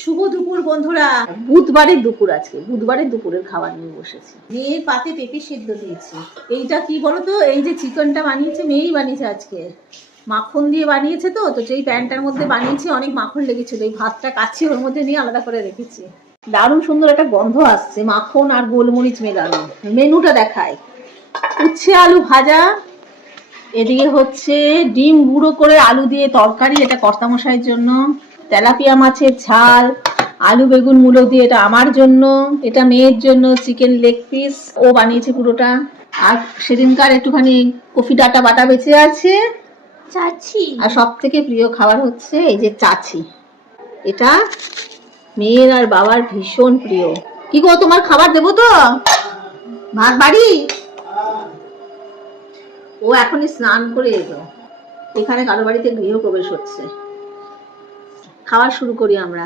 শুভ দুপুর বন্ধুরা। বুধবারের দুপুর, আজকে বুধবারের দুপুরের খাবার নিয়ে বসেছি। মেয়ের পাতে পেঁপে সেদ্ধ দিয়েছি। এইটা কি বলতো, এই যে চিকেনটা বানিয়েছে মেয়েই বানিয়েছে আজকে, মাখন দিয়ে বানিয়েছে। তো যেই প্যানটার মধ্যে বানিয়েছি অনেক মাখন লেগেছিল, এই ভাতটা কাচ্ছি ওর মধ্যে নিয়ে আলাদা করে রেখেছি। দারুণ সুন্দর একটা গন্ধ আসছে, মাখন আর গোলমরিচ মেলানো। মেনুটা দেখায়, উচ্ছে আলু ভাজা, এদিকে হচ্ছে ডিম গুঁড়ো করে আলু দিয়ে তরকারি, এটা কর্তামশাইয়ের জন্য। তেলাপিয়া মাছের ঝাল, আলু বেগুন মূলো দিয়ে, এটা আমার জন্য। এটা মেয়ের জন্য চিকেন লেগ পিস, ও বানিয়েছে পুরোটা। আর সেদিনকার একটুখানি কফি ডাটা বাটা বেঁচে আছে, চাচি। আর সব থেকে প্রিয় খাবার হচ্ছে এই যে চাচি, এটা মেয়ের আর বাবার ভীষণ প্রিয়। কি গো, তোমার খাবার দেবো তো? ভাত বাড়ি। ও এখনই স্নান করে এলো। এখানে কারো বাড়িতে গৃহপ্রবেশ হচ্ছে। খাওয়া শুরু করি আমরা।